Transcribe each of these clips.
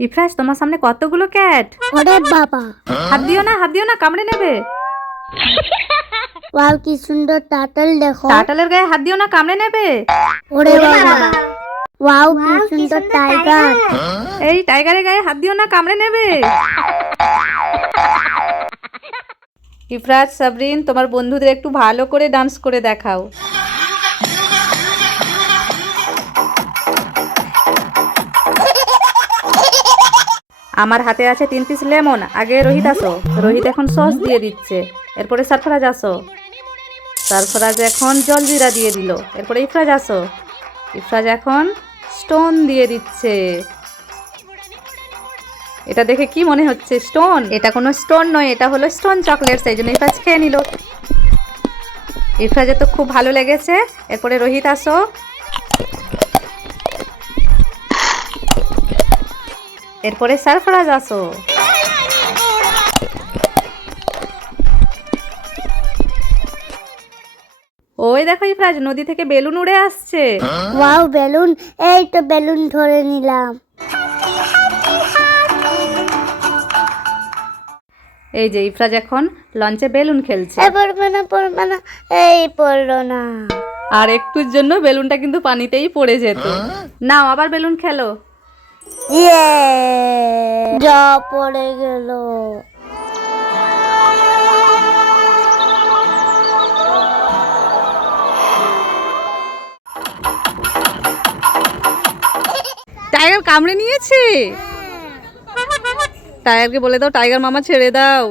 ইফরাজ, তোমার সামনে কতগুলো ক্যাট। ওরে বাবা, হাত দিও না, কামড়ে নেবে। ওয়াও কি সুন্দর টার্টল দেখো। টার্টলের গায়ে হাত দিও না, কামড়ে নেবে। ওরে বাবা, ওয়াও কি সুন্দর টাইগার। এই টাইগারের গায়ে হাত দিও না, কামড়ে নেবে। ইফরাজ, সাবরিন, তোমার বন্ধুদের একটু ভালো করে ডান্স করে দেখাও। আমার হাতে আছে 3 পিস লেমন। আগে রোহিত আসো। রোহিত এখন সস দিয়ে দিচ্ছে। এরপরে সারফরাজ আসো। সারফরাজ এখন জলজিরা দিয়ে দিল। এরপরে ইফরাজ আসো। ইফরাজ এখন স্টোন দিয়ে দিচ্ছে। এটা দেখে কি মনে হচ্ছে? স্টোন? এটা কোনো স্টোন নয়, এটা হলো স্টোন চকলেট। সেই জন্য ইফরাজ খেয়ে নিল। ইফরাজের তো খুব ভালো লেগেছে। এরপরে রোহিত আসো। এরপরে সারফরাজ আসো। ওই দেখো ইফরাজ, নদী থেকে বেলুন উড়ে আসছে। ওয়াও বেলুন, এই তো বেলুন ধরে নিলাম। এই যে ইফরাজ এখন লঞ্চে বেলুন খেলছে। পড়বে না, এই পড়লো না। আর একটুর জন্য বেলুনটা কিন্তু পানিতেই পড়ে যেত। নাও আবার বেলুন খেলো। ইয়ে, যা পড়ে গেল। টাইগার কামড়ে নিয়েছে। টাইগারকে বলে দাও, টাইগার মামা ছেড়ে দাও।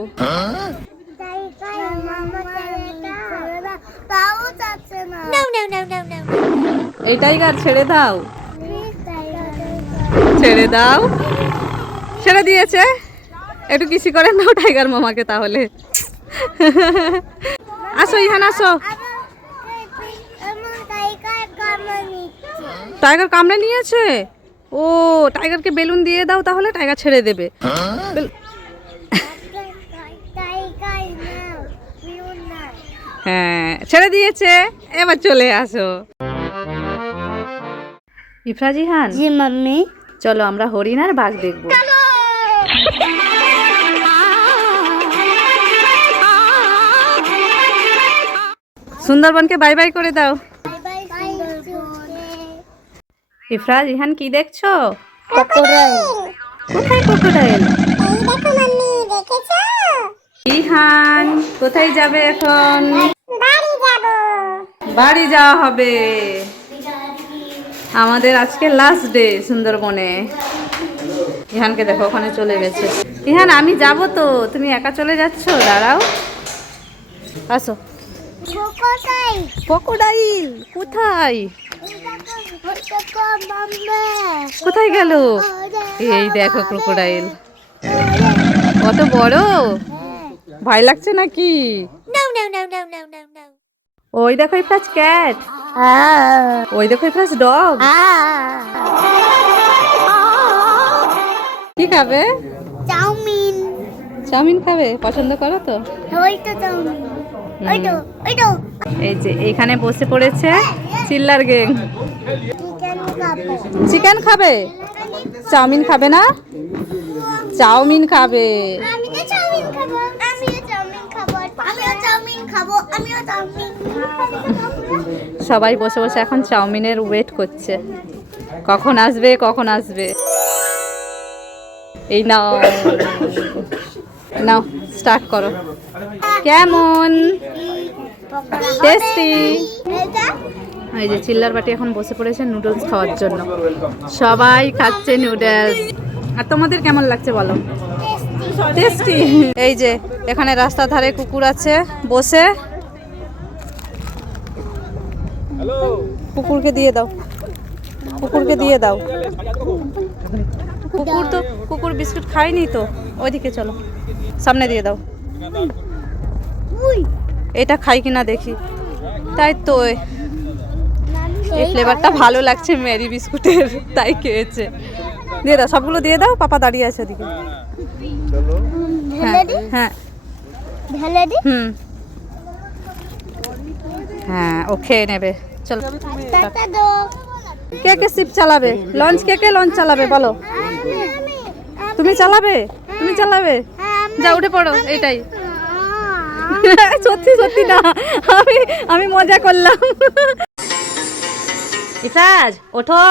এই টাইগার ছেড়ে দাও, ছেড়ে দাও। ছেড়ে দিয়েছে। একটু কিসি করে নাও টাইগার মামাকে তাহলে। আসো ইহান, আসো। টাইগার কামড়ে নিয়েছে। ও, টাইগারকে বেলুন দিয়ে দাও, তাহলে টাইগার ছেড়ে দেবে। হ্যাঁ, ছেড়ে দিয়েছে। এবার চলে আসো। ইফরাজ, ইহান, জি মাম্মি। চলো আমরা হরিণ আর বাঘ দেখবো। সুন্দরবনকে বাই বাই করে দাও। ইফরাজ, ইহান, কি দেখছো? ক্রোকোডাইল। কোথায় ক্রোকোডাইল? ইহান, কোথায় যাবে এখন? বাড়ি যাওয়া হবে। আমাদের আজকে লাস্ট ডে সুন্দরবনে। ইহানকে দেখো, ওখানে চলে গেছে। ইহান, আমি যাব তো, তুমি একা চলে যাচ্ছ? দাঁড়াও, আসো। ক্রোকোডাইল কোথায়? কোথায় গেল? এই দেখো ক্রোকোডাইল। কত বড়! ভয় লাগছে নাকি? ওই দেখো ইফরাজ ক্যাট। ওই দেখো ইফরাজ ডগ। কি খাবে? চাউমিন। চাউমিন খাবে? পছন্দ করো তো? ওই তো চাউমিন। ওই তো এই যে এখানে বসে পড়েছে চিল্লার গ্যাং। চিকেন খাবে। চিকেন খাবে? চাউমিন খাবে না? চাউমিন খাবে। আমিও চাউমিন খাবো। সবাই বসে বসে এখন চাউমিনের ওয়েট করছে, কখন আসবে কখন আসবে। এই নাও নাও, স্টার্ট করো। কেমন টেস্টি? এই যে চিল্লার বাটি এখন বসে পড়েছে নুডলস খাওয়ার জন্য। সবাই খাচ্ছে নুডলস। আর তোমাদের কেমন লাগছে বলো? টেস্টি। এই যে এখানে রাস্তার ধারে কুকুর আছে বসে। কুকুরকে দিয়ে দাও, কুকুরকে দিয়ে দাও। কুকুর বিস্কুট খায়নি তো। ওইদিকে চলো, সামনে দিয়ে দাও। এটা খাই কিনা দেখি। তাই তো, এই ফ্লেভারটা ভালো লাগছে মেরি বিস্কুটের, তাই খেয়েছে। দিয়ে দাও, সবগুলো দিয়ে দাও। পাপা দাঁড়িয়ে আছে ওদিকে। হ্যাঁ, হুম, হ্যাঁ, ও খেয়ে নেবে। চলো, কে কে শিপ চালাবে? লঞ্চ কে কে লঞ্চ চালাবে বলো? তুমি চালাবে, তুমি চালাবে, যা উঠে পড়ো। এইটাই সত্যি সত্যি না, আমি মজা করলাম। ইফরাজ ওঠো,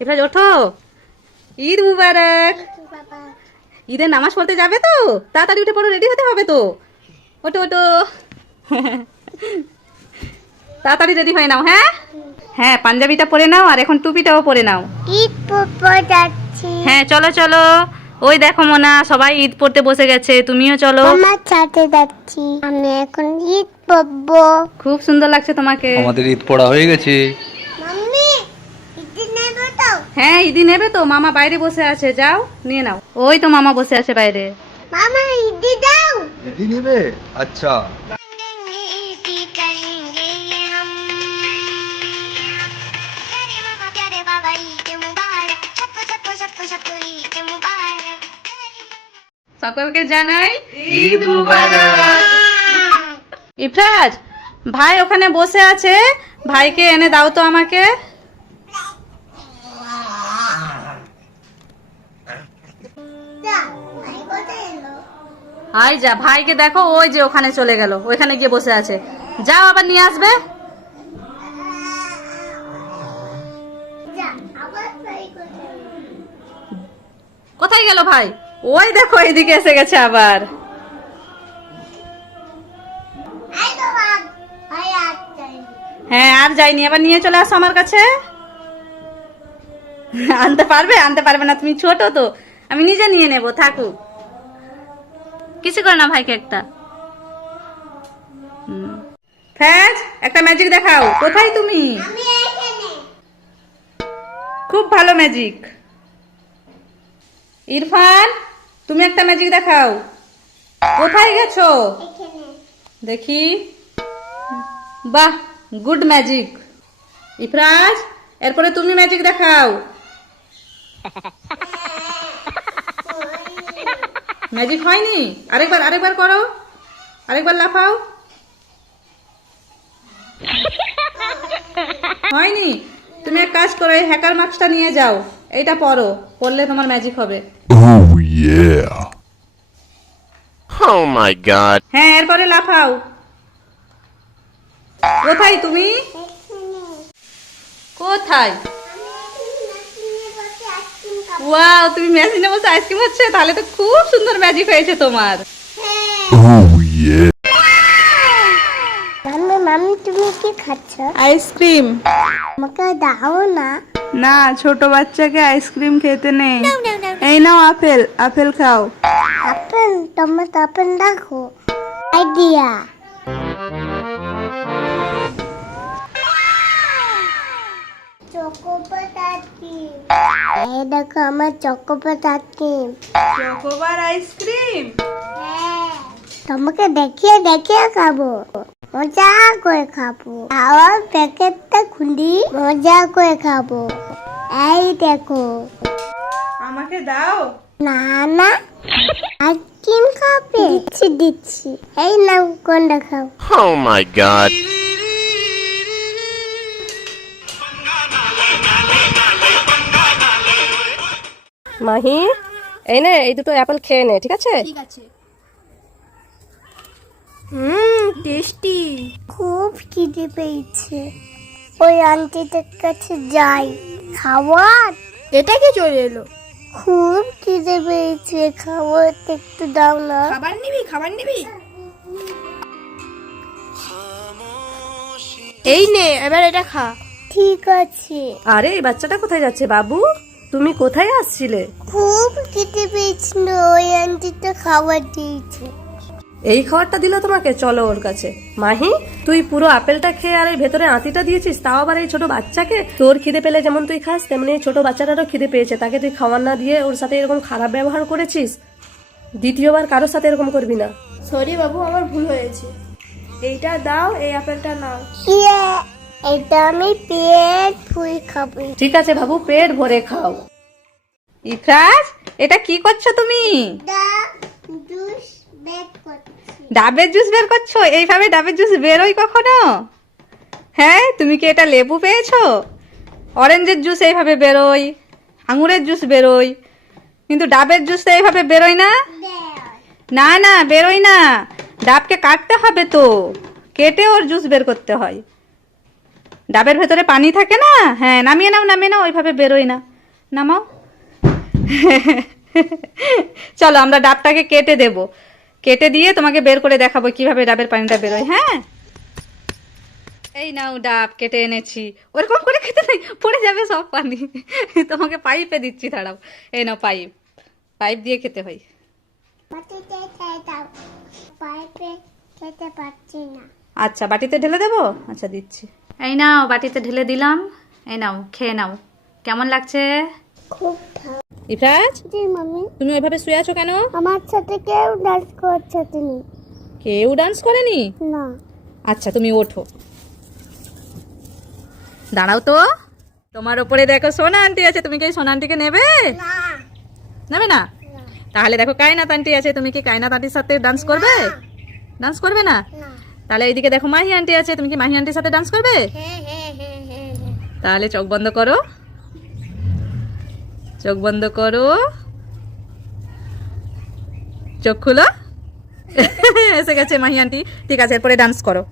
ইফরাজ ওঠো, ঈদ মুবারক। ঈদের নামাজ পড়তে যাবে তো, তাড়াতাড়ি উঠে পড়ো, রেডি হতে হবে তো। ওঠো ওঠো, তাড়াতাড়ি রেডি হয়ে নাও। হ্যাঁ হ্যাঁ, পাঞ্জাবিটা পরে নাও আর এখন টুপিটাও পরে নাও। ঈদ পড়তে যাচ্ছি। হ্যাঁ চলো চলো, ওই দেখো মোনা সবাই ঈদ পড়তে বসে গেছে, তুমিও চলো। আমার সাথে যাচ্ছি, আমি এখন ঈদ পড়বো। খুব সুন্দর লাগছে তোমাকে। আমাদের ঈদ পড়া হয়ে গেছে। মাম্মি ঈদ নেবো তো? হ্যাঁ ঈদি নেবে তো, মামা বাইরে বসে আছে, যাও নিয়ে নাও। ওই তো মামা বসে আছে বাইরে। মামা ঈদ দাও। ঈদি নেবে? আচ্ছা। সকলকে জানাই ঈদ মুবারক। ইফরাজ ভাই ওখানে বসে আছে, ভাইকে এনে দাও তো আমাকে। আই যা, ভাইকে দেখো ওই যে ওখানে চলে গেল, ওইখানে গিয়ে বসে আছে, যাও আবার নিয়ে আসবে। কোথায় গেল ভাই? ওই দেখো এইদিকে এসে গেছে আবার। হ্যাঁ আর যাইনি, আবার নিয়ে চলে আসো আমার কাছে। আনতে পারবে? আনতে পারবে না, তুমি ছোট তো, আমি নিজে নিয়ে নেব, থাকুক। কিছু করে না ভাইকে একটা। ফ্যাজ একটা ম্যাজিক দেখাও। কোথায় তুমি? খুব ভালো ম্যাজিক। ইরফান তুমি একটা ম্যাজিক দেখাও। কোথায় গেছো? দেখি, বাহ গুড ম্যাজিক। ইফরাজ এরপরে তুমি ম্যাজিক দেখাও। ম্যাজিক হয়নি, আরেকবার আরেকবার করো, আরেকবার লাফাও। হয়নি, তুমি এক কাজ করো, এই হ্যাকার মাস্কটা নিয়ে যাও, এইটা পরো, পরলে তোমার ম্যাজিক হবে। Oh yeah. Oh my god. হ্যাঁ এরপরে লাফাও। কোথায় তুমি? কোথায়? ওয়াও, তুমি মেশিনে বসে আইসক্রিম হচ্ছে, তাহলে তো খুব সুন্দর ম্যাজিক হয়েছে তোমার। Oh yeah. মাম্মি মাম্মি তুমি কি খাচ্ছ? আইসক্রিম। আমাকে দাও না। না, ছোট বাচ্চাকে আইসক্রিম খেতে নেই। এই নাও আপেল, আপেল খাও। আপেল? তোমার আপেল দেখো। আইডিয়া। চকোপাট আইসক্রিম। এই দেখো আমার চকোপাট আইসক্রিম। Chocobar ice cream? তোমাকে দেখিয়ে দেখিয়ে খাবো, মজা করে খাবো। আবার প্যাকেটটা খুলি, মজা করে খাবো। এই দেখো। আমাকে দাও। না না, আইসক্রিম খাবে? দিচ্ছি দিচ্ছি। এই নাও, কোনটা খাও? Oh my god. মাহি এই নে, এই দুটো অ্যাপেল খেয়ে নে, ঠিক আছে? টেস্টি। খুব খিদে পেয়েছে, ওই আন্টিদের কাছে যাই, খাবার। এটা কি চলে এলো? খুব খিদে পেয়েছে, খাবার একটু দাও না। খাবার নিবি? খাবার নিবি? এই নে, এবার এটা খা। ঠিক আছে। আরে এই বাচ্চাটা কোথায় যাচ্ছে বাবু? তুমি কোথায় আসছিলে? খুব খিদে পেয়েছিল, ওই আন্টিটা খাবার দিয়েছে। এই খাবারটা দিল তোমাকে? চলো ওর কাছে। মাহি তুই পুরো আপেলটা খেয়ে আর এই ভেতরে আঁতিটা দিয়েছিস, তাও আবার এই ছোট বাচ্চাকে। তোর খিদে পেলে যেমন তুই খাস, তেমনি এই ছোট বাচ্চাটারও খিদে পেয়েছে, তাকে তুই খাবার না দিয়ে ওর সাথে এরকম খারাপ ব্যবহার করেছিস। দ্বিতীয়বার কারোর সাথে এরকম করবি না। সরি বাবু, আমার ভুল হয়েছে। এইটা দাও, এই আপেলটা নাও। ইয়ে, এটা আমি পেট ফুল খাবো। ঠিক আছে বাবু, পেট ভরে খাও। ইফরাজ এটা কি করছো তুমি? জুস বেক করছি। ডাবের জুস বের করছো? এইভাবে ডাবের জুস বেরোয় কখনো? হ্যাঁ, তুমি কি এটা লেবু পেয়েছো? অরেঞ্জের জুস এইভাবে বেরোয়, আঙুরের জুস বেরোয়, কিন্তু ডাবের জুস তো এইভাবে বেরোয় না। না না, বেরোয় না, ডাবকে কাটতে হবে তো, কেটে ওর জুস বের করতে হয়। ডাবের ভেতরে পানি থাকে না। হ্যাঁ, নামিয়ে নাও, নামিয়ে নাও, ওইভাবে বেরোয় না, নামাও। চলো আমরা ডাবটাকে কেটে দেব, কেটে দিয়ে তোমাকে বের করে দেখাবো কিভাবে ডাবের পানিটা বেরোয়। হ্যাঁ, এই নাও ডাব কেটে এনেছি। ওরকম করে খেতে নেই, পড়ে যাবে সব পানি। তোমাকে পাইপে দিচ্ছি, দাঁড়াও। এই নাও পাইপ, পাইপ দিয়ে খেতে হয়। বাটিতে চাই দাও, পাইপে খেতে পারছি না। আচ্ছা, বাটিতে ঢেলে দেবো। আচ্ছা, দিচ্ছি। এই নাও, বাটিতে ঢেলে দিলাম। এই নাও, খেয়ে নাও। কেমন লাগছে? খুব ভালো। ইফরাজ, জি মাম্মি। তুমি ওইভাবে শুয়ে আছো কেন? আমার সাথে কেউ ডান্স করছে তুমি? কেউ ডান্স করেনি? না। আচ্ছা, তুমি ওঠো, দাঁড়াও তো। তোমার ওপরে দেখো সোনা আন্টি আছে, তুমি কি এই সোনা আন্টিকে নেবে? না। নেবে না? তাহলে দেখো কায়নাত আন্টি আছে, তুমি কি কায়নাত আন্টির সাথে ডান্স করবে? ডান্স করবে না? না। তাহলে এইদিকে দেখো মাহি আন্টি আছে, তুমি কি মাহি আন্টির সাথে ডান্স করবে? হ্যাঁ হ্যাঁ হ্যাঁ হ্যাঁ। তাহলে চোখ বন্ধ করো, চোখ বন্ধ করো, চোখ খুলো। এসে গেছে মাহি আন্টি। ঠিক আছে, এরপরে ডান্স করো।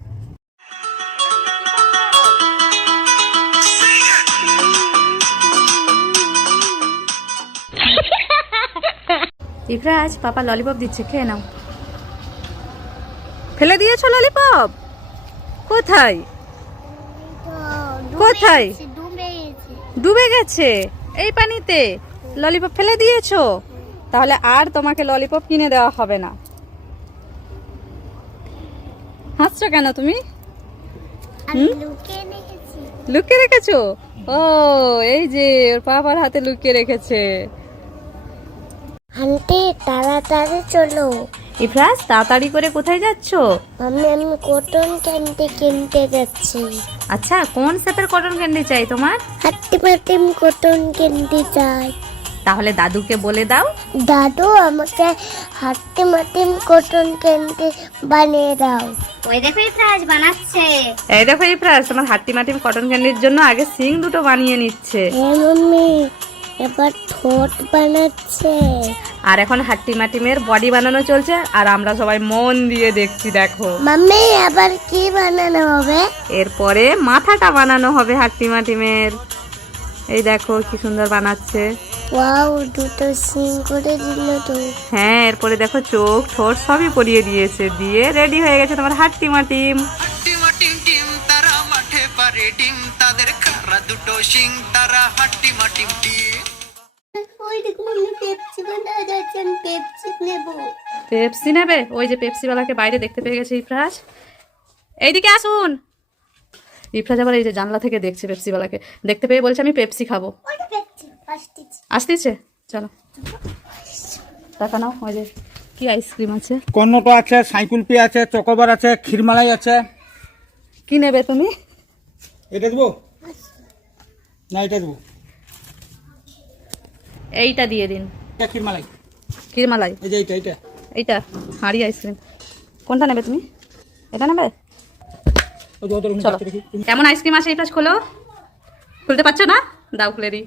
ইফরাজ, পাপা ললিপপ দিচ্ছে, খেয়ে নাও। ফেলে দিয়েছো ললিপপ? কোথায় কোথায়? ডুবে গেছে এই পানিতে? ললিপপ ফেলে দিয়েছো? তাহলে আর তোমাকে ললিপপ কিনে দেওয়া হবে না। হাসছো কেন তুমি? লুকিয়ে রেখেছো? ও, এই যে ওর পাপার হাতে লুকিয়ে রেখেছে। আন্টি তাড়াতাড়ি চলো। ইফরাজ, তাড়াতাড়ি করে কোথায় যাচ্ছো? আমি কটন ক্যান্ডি কিনতে যাচ্ছি। আচ্ছা, কোন শেপের কটন ক্যান্ডি চাই তোমার? হাট্টিমাটিম কটন ক্যান্ডি চাই। তাহলে দাদুকে বলে দাও। দাদু, আমাকে হাট্টিমাটিম কটন ক্যান্ডি বানিয়ে দাও। ওই দেখো ইফরাজ বানাচ্ছে। এই দেখো ইফরাজ, তোমার হাট্টিমাটিম কটন ক্যান্ডির জন্য আগে সিং দুটো বানিয়ে নিচ্ছে। হ্যাঁ মাম্মি, এবার ঠোঁট বানাচ্ছে। আর এখন হাট্টিমাটিমের বডি বানানো চলছে, আর আমরা সবাই মন দিয়ে দেখছি। দেখো মাম্মি, আবার কি বানানো হবে? এরপরে মাথাটা বানানো হবে হাট্টিমাটিমের। এই দেখো কি সুন্দর বানাচ্ছে। ওয়াও, দুটো সিং করে দিল তো। হ্যাঁ, এরপরে দেখো চোখ ঠোঁট সবই পরিয়ে দিয়েছে, দিয়ে রেডি হয়ে গেছে তোমার হাট্টিমাটিম। হাট্টিমাটিম টিম তারা মাঠে পারে ডিম, তাদের খারা দুটো শিং, তারা হাট্টিমাটিম টিম। ওই দেখো মাম্মি, পেপসি বানানো যাচ্ছে, আমি পেপসি নেব। পেপসি নেবে? ওই যে পেপসিওয়ালাকে বাইরে দেখতে পেয়ে গেছে ইফরাজ। এইদিকে আসুন। ইফরাজ আবার এই যে জানলা থেকে দেখছে পেপসিওয়ালাকে, দেখতে পেয়ে বলছে আমি পেপসি খাবো। ওইটা পেপসি আসতেছে। আসতেছে, চলো টাকা নাও। ওই যে কি আইসক্রিম আছে, কর্নটো আছে, সাইকুলপি আছে, চকোবার আছে, ক্ষীরমালাই আছে। কি নেবে তুমি? এটা দেবো না এটা দেবো? এইটা দিয়ে দিন। এটা ক্ষীরমালাই। ক্ষীরমালাই? এই যে এইটা এইটা হাঁড়ি আইসক্রিম। কোনটা নেবে তুমি? এটা নেবে? ওই যে ওদের রুমে চলো। আছে দেখি। কেমন আইসক্রিম আছে ইফরাজ? খোলো। খুলতে পারছো না? দাও খুলে দিই।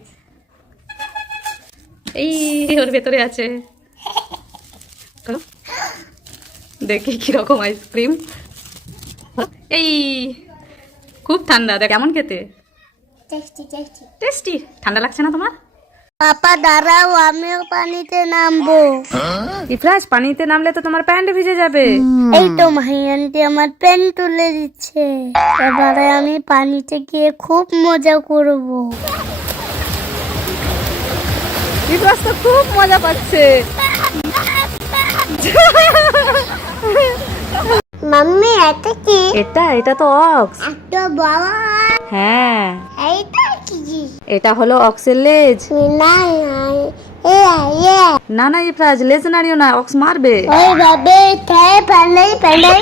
এই ওর ভেতরে আছে, খোলো। দেখি কিরকম আইসক্রিম। এই খুব ঠান্ডা, দেখ কেমন খেতে। Tasty tasty. টেস্টি। ঠান্ডা লাগছে না তোমার? পাপা দাঁড়াও, আমিও পানিতে নামবো। ইফরাজ, পানিতে নামলে তো তোমার প্যান্ট ভিজে যাবে। এই তো মাহি আন্টি আমার পেন তুলে দিচ্ছে। এবারে আমি পানিতে গিয়ে খুব মজা করব। ইফরাজ তো খুব মজা পাচ্ছে। মাম্মি, এটা কি? এটা তো অক্স। একটা বাবা। হ্যাঁ, এইটা কি? এটা হলো অক্সের লেজ। না না, এ না না ইফরাজ, লেজ নাড়িও না, অক্স মারবে। ওই বাবে তাই পালাই পালাই।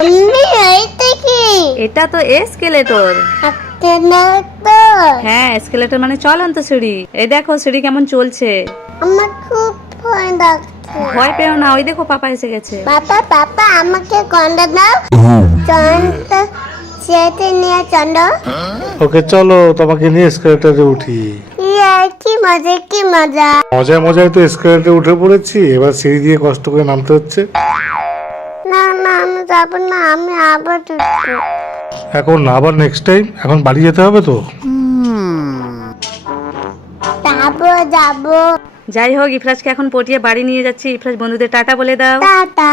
মাম্মি, এইটা কি? এটা তো এসকেলেটর। একটা না তো। হ্যাঁ, এসকেলেটর মানে চলন্ত সিঁড়ি। এই দেখো সিঁড়ি কেমন চলছে। আমার খুব ভয় লাগছে। ভয় পেও না, ওই দেখো পাপা এসে গেছে। পাপা পাপা, আমাকে গন্ডা দাও। চন্দ চেতে নিয়ে চন্দ। ওকে চলো তোমাকে নিয়ে এসকেলেটরে উঠি। ইয়ে কি মজা কি মজা। মজায় মজায় তো এসকালেটরে উঠে পড়েছি, এবার সিঁড়ি দিয়ে কষ্ট করে নামতে হচ্ছে। না না আমি যাবো না, আমি আবার উঠবো। এখন না, আবার নেক্সট টাইম। এখন বাড়ি যেতে হবে তো। যাবো যাবো। যাই হোক, ইফরাজকে এখন পটিয়ে বাড়ি নিয়ে যাচ্ছি। ইফরাজ বন্ধুদের টাটা বলে দাও। টাটা।